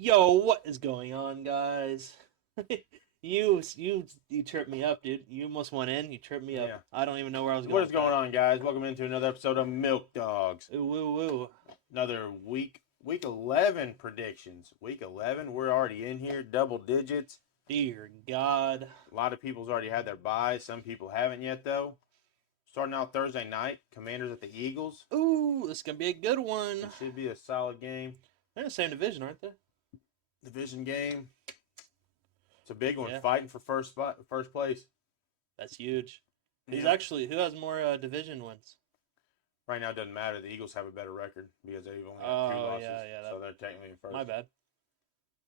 Yo, what is going on, guys? You tripped me up, dude. You almost went in. You tripped me up. Yeah. I don't even know where I was What going is with going that. on, guys? Welcome into another episode of Milk Dogs. Ooh, woo, woo. Another week 11 predictions. Week 11, we're already in here, double digits. Dear God. A lot of people's already had their buys. Some people haven't yet, though. Starting out Thursday night, Commanders at the Eagles. Ooh, this is gonna be a good one. It should be a solid game. They're in the same division, aren't they? Division game. It's a big one, Yeah, fighting for first place. that's huge. Yeah. Who has more division wins? Right now, it doesn't matter. The Eagles have a better record because they've only got two Oh yeah, losses, yeah. so That they're technically in my first. bad.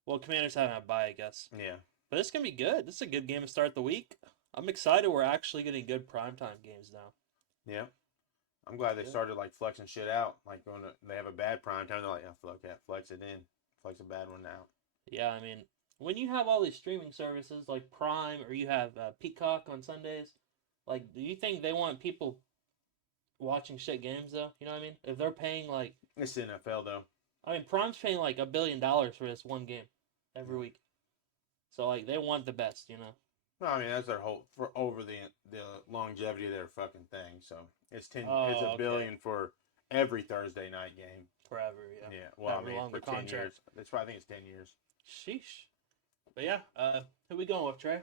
Well, Commanders haven't had a bye, I guess. Yeah. But this is gonna be good. This is a good game to start the week. I'm excited. We're actually getting good primetime games now. Yeah. I'm glad they Yeah. started like flexing shit out. Like when they have a bad prime time, they're like, "Oh fuck that, flex it in, flex a bad one out." Yeah, I mean, when you have all these streaming services like Prime or you have Peacock on Sundays, like, do you think they want people watching shit games though? You know what I mean? If they're paying like, It's the NFL though. I mean, Prime's paying like $1 billion for this one game every Yeah. week, so like they want the best, you know? No, I mean that's their whole for over the longevity of their fucking thing. So it's a Oh, okay, billion for every Thursday night game. forever, yeah, Yeah. Well, I however mean long for the 10 years. contract. That's why I think it's 10 years. Sheesh. But yeah, who we going with, Trey?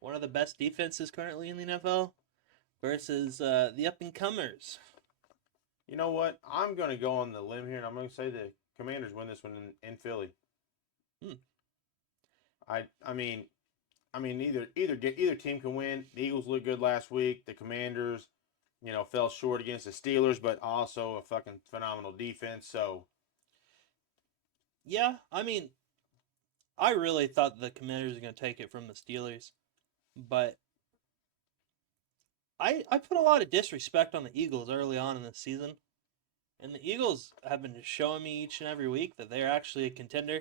One of the best defenses currently in the NFL versus the up and comers. You know what? I'm gonna go on the limb here, and I'm gonna say the Commanders win this one in Philly. Hmm. I mean, either team can win. The Eagles looked good last week. The Commanders, fell short against the Steelers, but also a fucking phenomenal defense. So Yeah, I mean, I really thought the Commanders were going to take it from the Steelers, but I put a lot of disrespect on the Eagles early on in the season, and the Eagles have been showing me each and every week that they're actually a contender.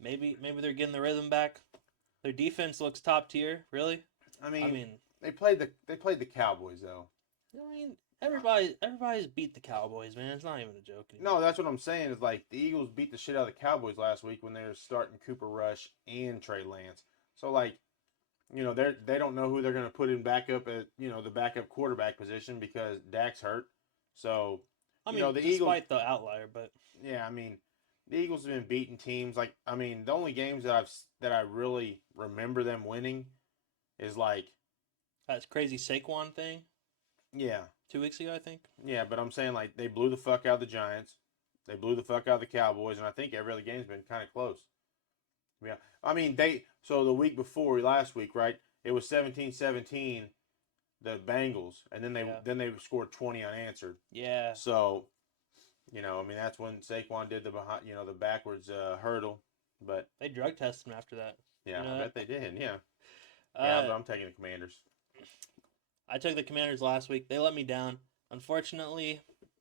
Maybe they're getting the rhythm back. Their defense looks top tier, really. I I mean, mean, they played the Cowboys though. everybody's beat the Cowboys, man. It's not even a joke No, anymore. that's what I'm saying. Is like the Eagles beat the shit out of the Cowboys last week when they were starting Cooper Rush and Trey Lance. So like, they don't know who they're gonna put in backup at the backup quarterback position because Dak's hurt. So I mean, the Eagles. despite the outlier, but Yeah, I mean, the Eagles have been beating teams like I mean, the only games that I really remember them winning is like that crazy Saquon thing yeah, 2 weeks ago, I think. yeah, but I'm saying like they blew the fuck out of the Giants, they blew the fuck out of the Cowboys, and I think every other game's been kind of close. Yeah, I mean so the week before last week, right? It was 17-17 the Bengals, and then they Yeah, then they scored 20 unanswered. yeah. So I mean that's when Saquon did the behind the backwards hurdle, but They drug tested him after that. You yeah, I know bet that. they did. Yeah. Yeah, Uh, but I'm taking the Commanders. I took the Commanders last week. They let me down. Unfortunately,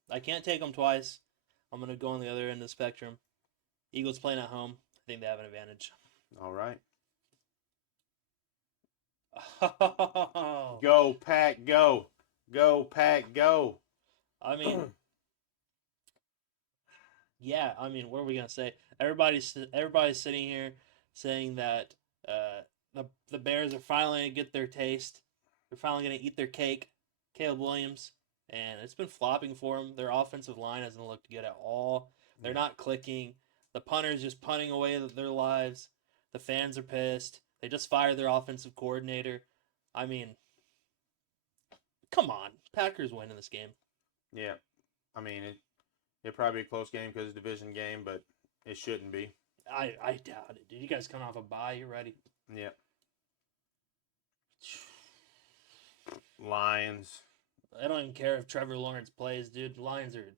I can't take them twice. I'm gonna go on the other end of the spectrum. Eagles playing at home. I think they have an advantage. All right. I Go, Pack, go. Go, Pack, go. mean, yeah. I mean, what are we gonna say? Everybody's sitting here saying that the Bears are finally gonna get their taste. They're finally gonna eat their cake. Caleb Williams, and it's been flopping for them. Their offensive line hasn't looked good at all. They're Yeah. not clicking. The punter's just punting away their lives. The fans are pissed. They just fired their offensive coordinator. I mean, come on, Packers win in this game. Yeah. I mean, it probably be a close game because it's a division game, but it shouldn't be. I doubt it. Did you guys come off a bye? You ready? Yeah. Lions. I don't even care if Trevor Lawrence plays, dude. Lions are.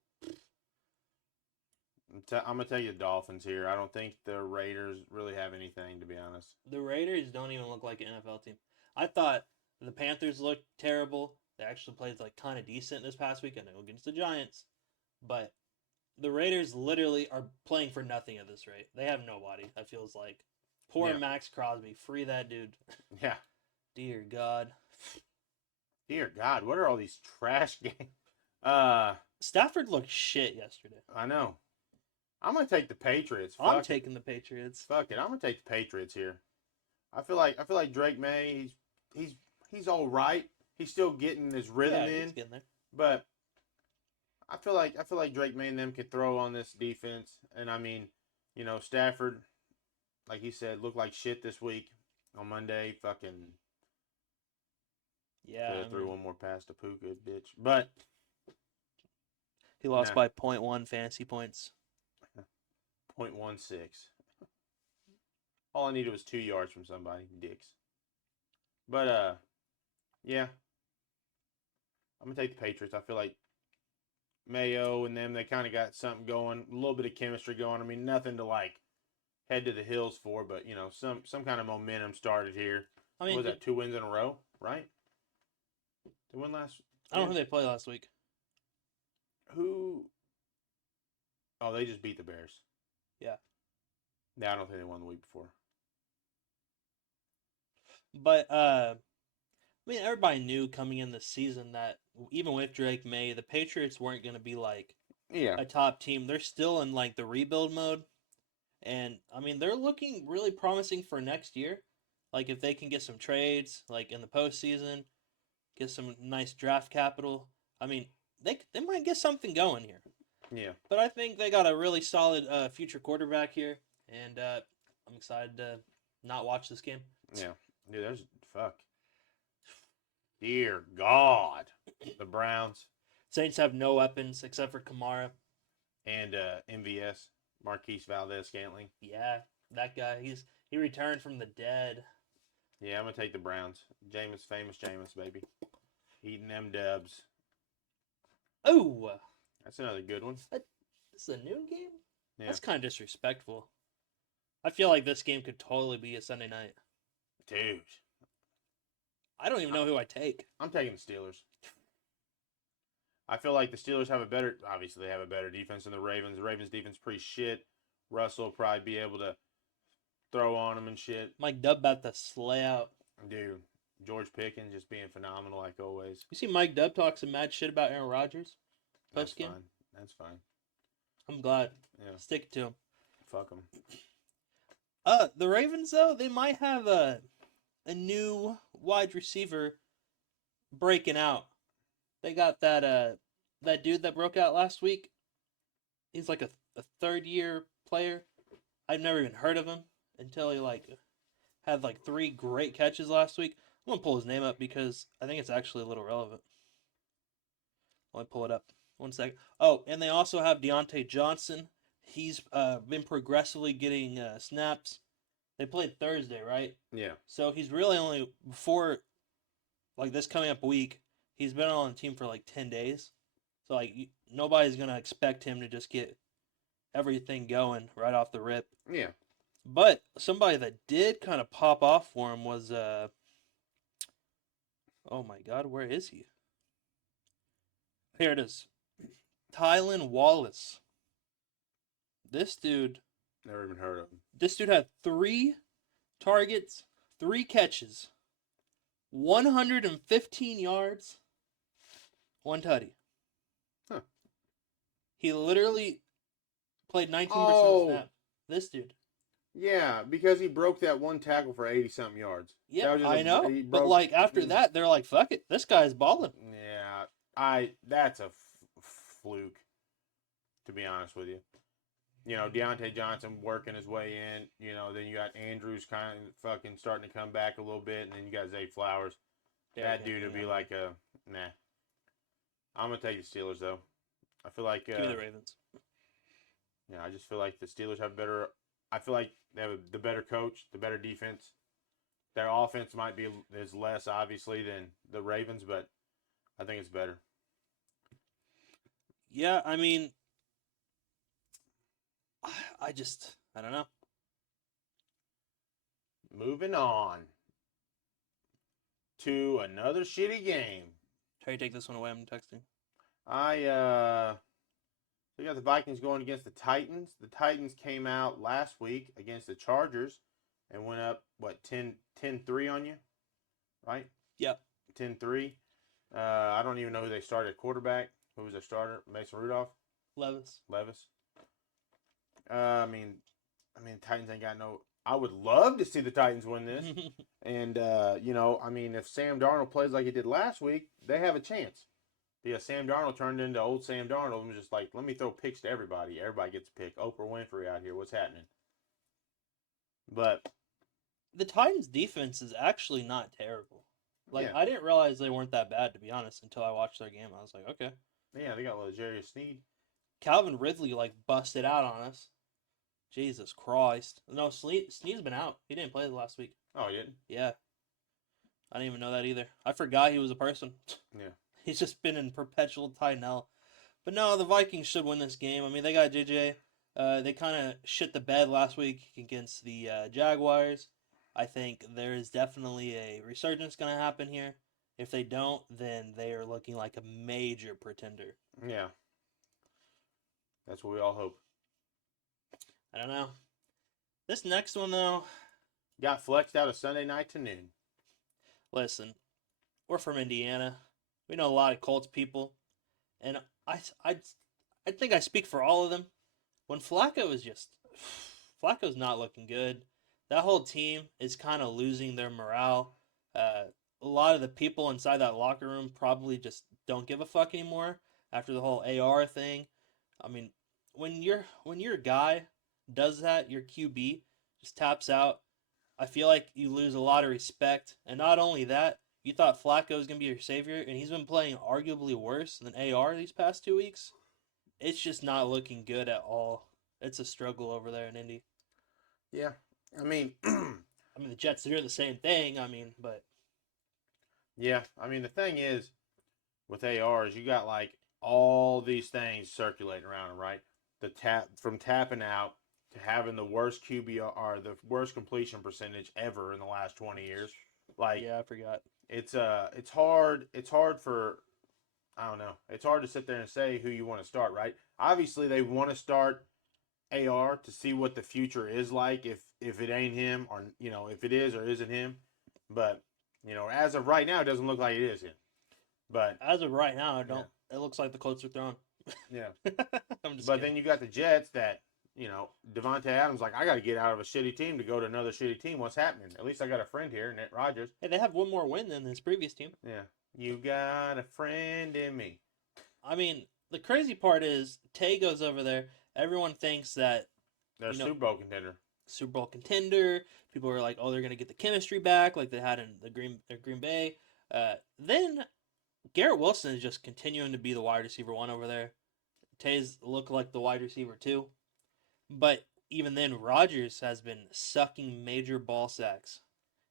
I'm going to tell you Dolphins here. I don't think the Raiders really have anything, to be honest. The Raiders don't even look like an NFL team. I thought the Panthers looked terrible. They actually played like kind of decent this past weekend against the Giants, but the Raiders literally are playing for nothing at this rate. They have nobody. That feels like poor Yeah. Max Crosby. Free that dude. Yeah. Dear God. Dear God, what are all these trash games? Uh, Stafford looked shit yesterday. I know. I'm gonna take the Patriots. I'm Fuck it. taking the Patriots. Fuck it. I'm gonna take the Patriots here. I feel like Drake May. He's all right. He's still getting his rhythm Yeah, he's in, getting there. but I feel like Drake May and them could throw on this defense. And I mean, Stafford, like he said, looked like shit this week on Monday. Fucking Yeah, could have threw one more pass to Puka, bitch. But he lost nah, by 0.1 fantasy points. 0.16. All I needed was 2 yards from somebody, dicks. But yeah, I'm gonna take the Patriots. I feel like Mayo and them, they kind of got something going, a little bit of chemistry going. I mean, nothing to like head to the hills for, but some kind of momentum started here. I What mean, was that 2 wins in a row, right? They win last. I don't know who they played last week. Who? Oh, they just beat the Bears. Yeah. Yeah, I don't think they won the week before. But I mean, everybody knew coming in this season that even with Drake May, the Patriots weren't going to be like Yeah. a top team. They're still in like the rebuild mode, and I mean, they're looking really promising for next year. Like if they can get some trades, like in the postseason, get some nice draft capital. I mean, they might get something going here. Yeah. But I think they got a really solid future quarterback here, and I'm excited to not watch this game. Yeah. Dude, there's fuck. Dear God, the Browns Saints have no weapons except for Kamara. and MVS, Marquise Valdez-Scantling. Yeah, that guy. He returned from the dead. Yeah, I'm gonna take the Browns. Famous Jameis, baby, eating them dubs. Oh, That's another good one. this is a noon game. Yeah. That's kind of disrespectful. I feel like this game could totally be a Sunday night. Dude, I don't even know who I take. I'm taking the Steelers. I feel like the Steelers obviously they have a better defense than the Ravens. The Ravens defense pretty shit. Russell will probably be able to throw on them and shit. Mike Dub about to slay out. Dude, George Pickens just being phenomenal like always. You see Mike Dub talk some mad shit about Aaron Rodgers That's post game. fine. That's fine. I'm glad. Yeah. Stick it to him. Fuck them. The Ravens though, they might have a new wide receiver breaking out. They got that dude that broke out last week. He's like a third year player. I've never even heard of him until he had 3 great catches last week. I'm gonna pull his name up because I think it's actually a little relevant. Let me pull it up. 1 second. Oh, and they also have Deontay Johnson. He's been progressively getting snaps. They played Thursday, right? Yeah. So he's really only before this coming up week. He's been on the team for 10 days. So nobody's gonna expect him to just get everything going right off the rip. Yeah. But somebody that did kind of pop off for him was oh my God, where is he? Here it is. Tylan Wallace. This dude Never even heard of him. This dude had 3 targets, 3 catches, 115 yards, 1 tutty. Huh. He literally played 19% Oh. of the snap. This dude. Yeah, because he broke that one tackle for 80-something yards. Yeah, That was just I know. he But broke- after that, they're like, fuck it. This guy's balling. Yeah, that's a fluke, to be honest with you. Deontay Johnson working his way in. Then you got Andrews kind of fucking starting to come back a little bit, and then you got Zay Flowers. That dude would be like a nah. I'm gonna take the Steelers though. I feel like Give me the Ravens. yeah, I just feel like the Steelers have better. I feel like they have the better coach, the better defense. Their offense might be is less obviously than the Ravens, but I think it's better. Yeah, I mean, I don't know. Moving on to another shitty game. Try to take this one away. I'm texting. We got the Vikings going against the Titans. The Titans came out last week against the Chargers and went up 10-3 on you, right? Yep. 10-3. I don't even know who they started at quarterback. Who was their starter? Mason Rudolph? Levis. Titans ain't got no. I would love to see the Titans win this, and if Sam Darnold plays like he did last week, they have a chance. Yeah, Sam Darnold turned into old Sam Darnold and was just like, let me throw picks to everybody. Everybody gets a pick. Oprah Winfrey out here. What's happening? But the Titans' defense is actually not terrible. Like yeah, I didn't realize they weren't that bad, to be honest, until I watched their game. I was like, okay. yeah, they got L'Jarius Sneed. Calvin Ridley like busted out on us. Jesus Christ! No, Sneed's been out. He didn't play the last week. Oh, he didn't? Yeah, I didn't even know that either. I forgot he was a person. Yeah. He's just been in perpetual tight hell. But no, the Vikings should win this game. I mean, they got JJ. They kind of shit the bed last week against the Jaguars. I think there is definitely a resurgence going to happen here. If they don't, then they are looking like a major pretender. Yeah. That's what we all hope. I don't know. This next one, though, Got flexed out of Sunday night to noon. listen, we're from Indiana. We know a lot of Colts people. And I think I speak for all of them. When Flacco is just Flacco's not looking good. That whole team is kind of losing their morale. A lot of the people inside that locker room probably just don't give a fuck anymore after the whole AR thing. I mean, when your guy does that, your QB just taps out. I feel like you lose a lot of respect, and not only that, you thought Flacco was gonna be your savior, and he's been playing arguably worse than AR these past 2 weeks. It's just not looking good at all. It's a struggle over there in Indy. Yeah. I mean, I mean, the Jets are doing the same thing. I mean, but yeah. I mean, the thing is with ARs, you got like all these things circulating around them, right? From tapping out to having the worst QBR, the worst completion percentage ever in the last 20 years. Like, yeah, I forgot. it's hard. It's hard for I don't know. It's hard to sit there and say who you want to start, right? Obviously, they want to start AR to see what the future is like if it ain't him or if it is or isn't him. But as of right now, it doesn't look like it is him. But As of right now, I don't. It looks like the Colts are throwing. yeah. I'm just But kidding. then you got the Jets that Devontae Adams like I got to get out of a shitty team to go to another shitty team. What's happening? At least I got a friend here, Nate Rogers. Hey, they have one more win than his previous team. Yeah, you got a friend in me. I mean, the crazy part is Tay goes over there. Everyone thinks that They're a You know- Super Bowl contender. Super Bowl contender. People are like, oh, they're gonna get the chemistry back like they had in the Green Bay. Then Garrett Wilson is just continuing to be the wide receiver one over there. Tays look like the wide receiver two, but even then, Rodgers has been sucking major ball sacks.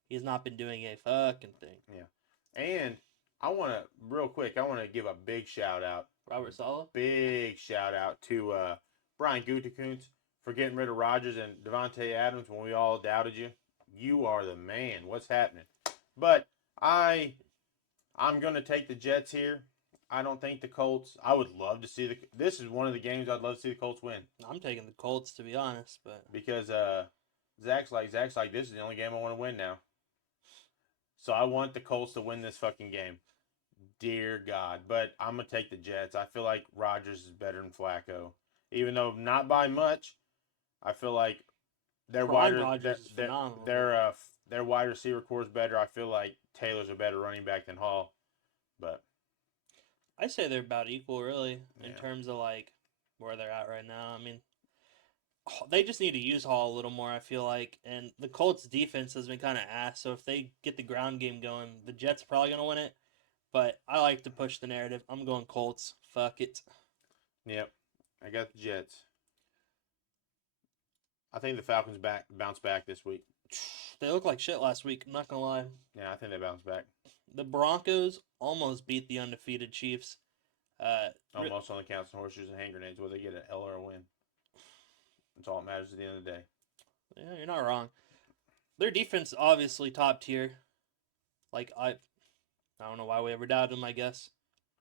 He has not been doing a fucking thing. And I want to real quick. I want to give a big shout out. Robert Saleh. Big shout out to Brian Gutekunst for getting rid of Rodgers and Devontae Adams when we all doubted you. You are the man. What's happening? But I'm gonna take the Jets here. I don't think the Colts. I would love to see This is one of the games I'd love to see the Colts win I'm taking the Colts to be honest, but because Zach's like this is the only game I want to win now. So I want the Colts to win this fucking game. Dear God, but I'm gonna take the Jets. I feel like Rodgers is better than Flacco, even though not by much. I feel like their Rodgers is phenomenal. their wide receiver core is better. I feel like Taylor's a better running back than Hall, but I say they're about equal, really, in Yeah. terms of like where they're at right now. I mean, they just need to use Hall a little more. I feel like, and the Colts' defense has been kind of ass. So if they get the ground game going, the Jets are probably gonna win it. But I like to push the narrative. I'm going Colts. Fuck it. yep, I got the Jets. I think the Falcons bounce back this week. They looked like shit last week. I'm not gonna lie. Yeah, I think they bounce back. The Broncos almost beat the undefeated Chiefs. Almost on the counts and horseshoes and hand grenades, whether they get an L or a win. That's all that matters at the end of the day. Yeah, you're not wrong. Their defense obviously top tier. Like I don't know why we ever doubted them. I guess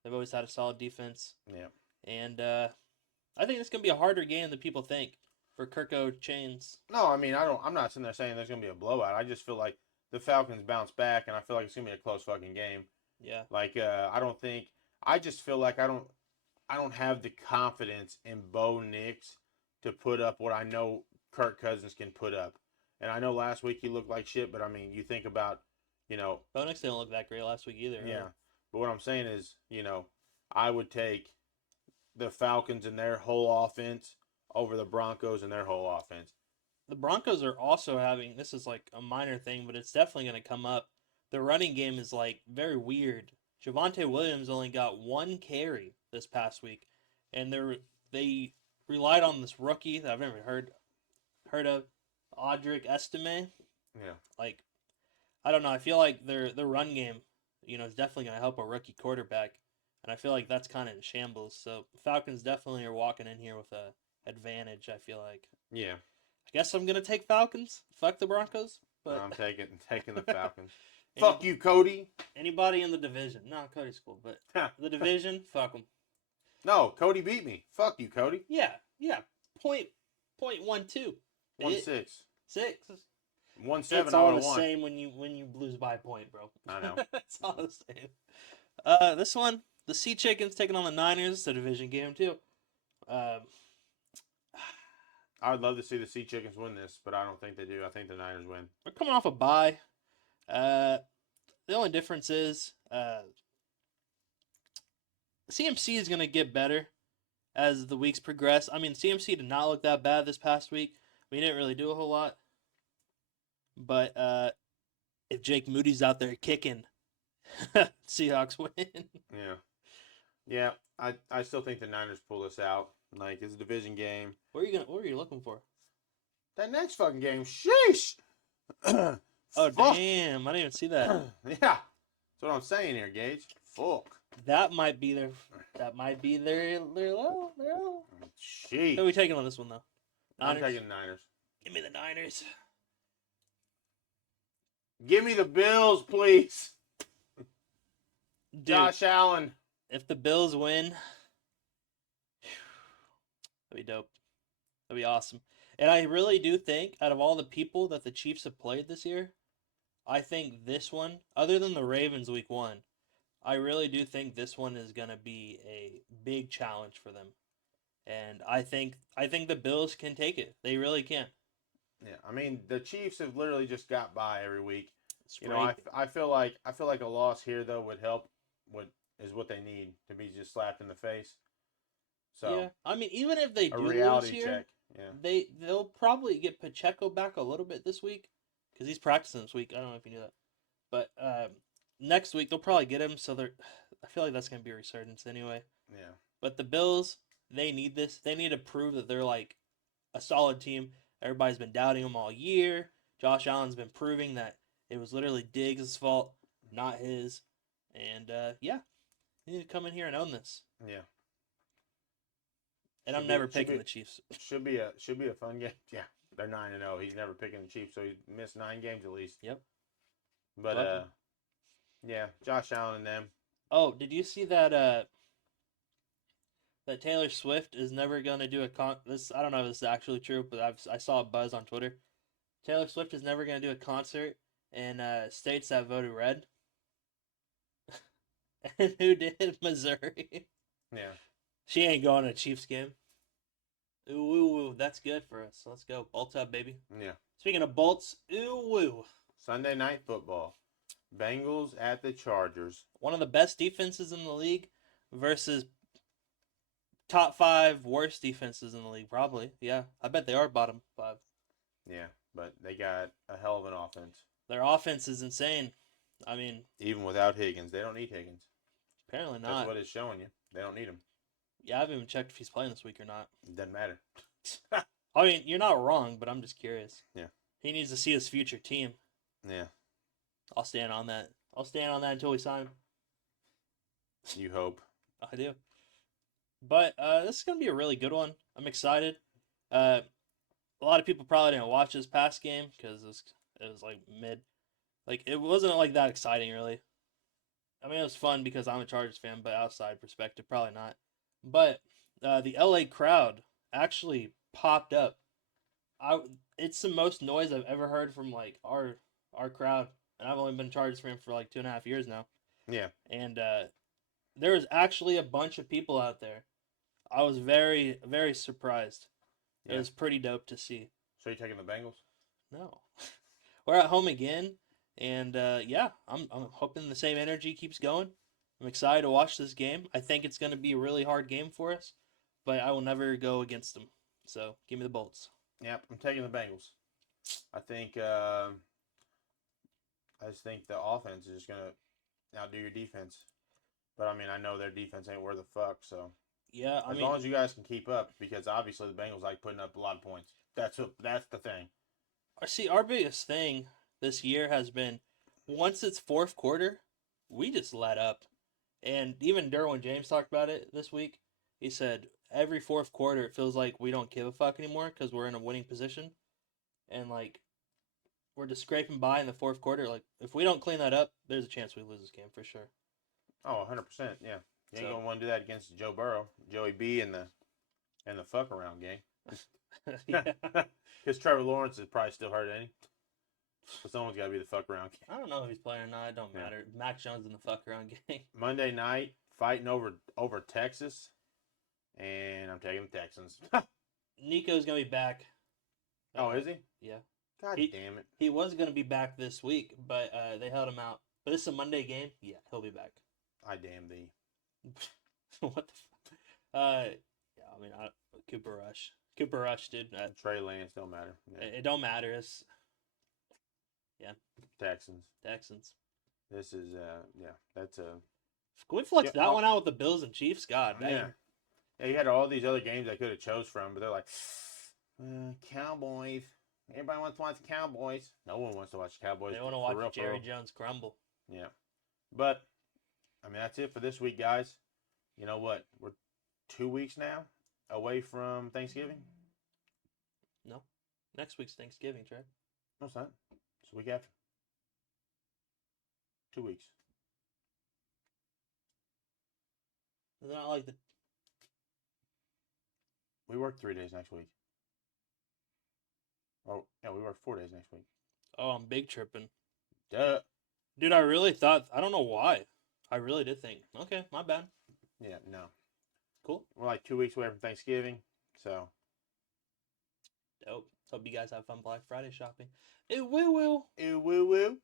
they've always had a solid defense, Yeah. and I think it's gonna be a harder game than people think for Kirko Chains. No, I mean I'm not sitting there saying there's gonna be a blowout. I just feel like the Falcons bounce back, and I feel like it's gonna be a close fucking game. Yeah, Like I don't think. I just feel like I don't have the confidence in Bo Nix to put up what I know Kirk Cousins can put up. And I know last week he looked like shit, but I mean, you think about, Bo Nix didn't look that great last week either. yeah. Really. But what I'm saying is, I would take the Falcons and their whole offense over the Broncos and their whole offense. The Broncos are also having, this is like a minor thing, but it's definitely going to come up. The running game is like very weird. Javonte Williams only got 1 carry this past week, and they relied on this rookie that I've never heard of, Audric Estime. Yeah. Like, I don't know. I feel like their run game, is definitely going to help a rookie quarterback, and I feel like that's kind of in shambles. So Falcons definitely are walking in here with a advantage. I feel like. Yeah. I guess I'm gonna take Falcons. Fuck the Broncos. But No, I'm taking the Falcons. Fuck you, Cody. Anybody in the division? No, Cody's cool, but the division, fuck them. No, Cody beat me. Fuck you, Cody. Yeah. Point 1-2. 1-6. 6. 1-7. It's all the same when you lose by a point, bro. I know. It's all the same. This one, the Sea Chickens taking on the Niners. It's a division game too. I would love to see the Sea Chickens win this, but I don't think they do. I think the Niners win. We're coming off a bye. The only difference is CMC is going to get better as the weeks progress. I mean, CMC did not look that bad this past week. We didn't really do a whole lot. But if Jake Moody's out there kicking, Seahawks win. Yeah. I still think the Niners pull this out. Like, it's a division game. What were you looking for? That next fucking game, sheesh. Oh, Fuck. damn. I didn't even see that. Yeah. That's what I'm saying here, Gage. Fuck. That might be their low. Sheesh. Who are we taking on this one, though? I'm Niners? taking the Niners. Give me the Niners. Give me the Bills, please. Dude, Josh Allen. if the Bills win, that'd be dope. That'd be awesome. And I really do think, out of all the people that the Chiefs have played this year, I think this one, other than the Ravens week 1, I really do think this one is going to be a big challenge for them. And I think the Bills can take it. They really can. Yeah, I mean the Chiefs have literally just got by every week. It's I feel like a loss here though would help. What they need to be just slapped in the face. So yeah, I mean, even if they do a reality lose here, check. Yeah. they'll probably get Pacheco back a little bit this week because he's practicing this week. I don't know if you knew that, but next week they'll probably get him. So I feel like that's gonna be a resurgence anyway. Yeah. But the Bills, they need this. They need to prove that they're like a solid team. Everybody's been doubting them all year. Josh Allen's been proving that it was literally Diggs' fault, not his. And yeah, you need to come in here and own this. Yeah. And I'm Should never be- picking should the Chiefs. Should be a fun game. Yeah. They're 9-0. He's never picking the Chiefs, so he missed 9 games at least. Yep. But Love him. yeah, Josh Allen and them. Oh, did you see that that Taylor Swift is never going to do this? I don't know if this is actually true, but I saw a buzz on Twitter. Taylor Swift is never going to do a concert in states that voted red. And who did? Missouri. Yeah. She ain't going to a Chiefs game. Ooh, that's good for us. Let's go. Bolts up, baby. Yeah. Speaking of bolts, ooh. Sunday night football. Bengals at the Chargers. One of the best defenses in the league versus top 5 worst defenses in the league, probably. Yeah, I bet they are bottom 5. Yeah, but they got a hell of an offense. Their offense is insane. I mean, Even without Higgins, they don't need Higgins. apparently That's not. what it's showing you. They don't need him. Yeah, I haven't even checked if he's playing this week or not. It doesn't matter. I mean, you're not wrong, but I'm just curious. Yeah. He needs to see his future team. Yeah, I'll stand on that. I'll stand on that until we sign him. you hope. I do. But this is going to be a really good one. I'm excited. A lot of people probably didn't watch this past game because it was like mid. Like, it wasn't like that exciting, really. I mean, it was fun because I'm a Chargers fan, but outside perspective, probably not. But the LA crowd actually popped up. It's the most noise I've ever heard from like our crowd, and I've only been a Chargers fan for like 2.5 years now. Yeah. And there was actually a bunch of people out there. I was very, very surprised. It Yeah. was pretty dope to see. So you taking the Bengals? No, we're at home again, and yeah, I'm hoping the same energy keeps going. I'm excited to watch this game. I think it's going to be a really hard game for us, but I will never go against them. So give me the Bolts. Yep, I'm taking the Bengals. I think I just think the offense is just gonna outdo your defense. But I mean, I know their defense ain't worth a fuck. So Yeah, I as mean, long as you guys can keep up, because obviously the Bengals like putting up a lot of points. That's the thing. I see our biggest thing this year has been once it's fourth quarter, we just let up. And even Derwin James talked about it this week. He said every fourth quarter it feels like we don't give a fuck anymore because we're in a winning position, and like we're just scraping by in the fourth quarter. Like if we don't clean that up, there's a chance we lose this game for sure. Oh, 100%. Yeah, you ain't So gonna want to do that against Joe Burrow, Joey B, and the fuck around game. yeah, Because Trevor Lawrence is probably still hurt, ain't he? So someone's got to be the fuck around game. I don't know if he's playing or not. It don't Yeah. matter. Mac Jones in the fuck around game. Monday night fighting over Texas, and I'm taking the Texans. Nico's gonna be back. Oh, is he? Yeah. God He- damn it! He was going to be back this week, but they held him out. But this is a Monday game. Yeah, he'll be back. I damn thee. What the fuck? Yeah, I mean, Cooper Rush. Cooper Rush, dude. Trey Lance don't matter. Yeah. It don't matter. It's Texans. Texans. This is yeah. That's a Can we flex Yeah, that one out with the Bills and Chiefs? God, yeah. dang. Yeah, you had all these other games I could have chose from, but they're like Cowboys. Everybody wants to watch the Cowboys. No one wants to watch the Cowboys. They want to for watch real, for Jerry real. Jones crumble. Yeah, but I mean that's it for this week, guys. You know what? We're 2 weeks now away from Thanksgiving. No. Next week's Thanksgiving, Trey. No, it's not. It's the week after. 2 weeks. It's not like the. We work 3 days next week. Oh, yeah, we work 4 days next week. Oh, I'm big tripping. Duh. Dude, I really thought. I don't know why. I really did think. Okay, my bad. Yeah, no. Cool. We're like 2 weeks away from Thanksgiving, so Dope. Hope you guys have fun Black Friday shopping. It will. ew, woo woo.